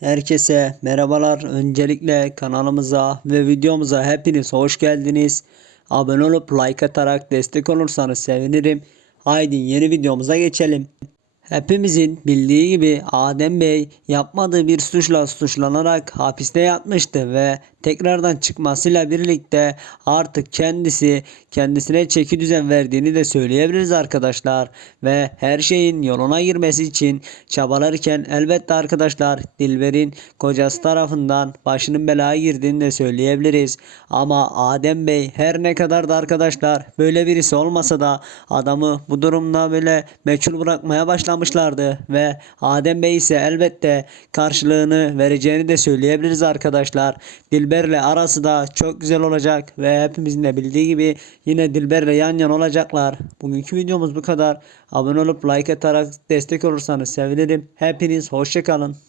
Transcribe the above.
Herkese merhabalar. Öncelikle kanalımıza ve videomuza hepiniz hoş geldiniz. Abone olup like atarak destek olursanız sevinirim. Haydi yeni videomuza geçelim. Hepimizin bildiği gibi Adem Bey yapmadığı bir suçla suçlanarak hapiste yatmıştı ve tekrardan çıkmasıyla birlikte artık kendisi kendisine çeki düzen verdiğini de söyleyebiliriz arkadaşlar. Ve her şeyin yoluna girmesi için çabalarken elbette arkadaşlar Dilber'in kocası tarafından başının belaya girdiğini de söyleyebiliriz. Ama Adem Bey her ne kadar da arkadaşlar böyle birisi olmasa da adamı bu durumda böyle meçhul bırakmaya başlamışlardı ve Adem Bey ise elbette karşılığını vereceğini de söyleyebiliriz arkadaşlar. Dilber'le arası da çok güzel olacak ve hepimizin de bildiği gibi yine Dilber'le yan yana olacaklar. Bugünkü videomuz bu kadar. Abone olup like atarak destek olursanız sevinirim. Hepiniz hoşçakalın.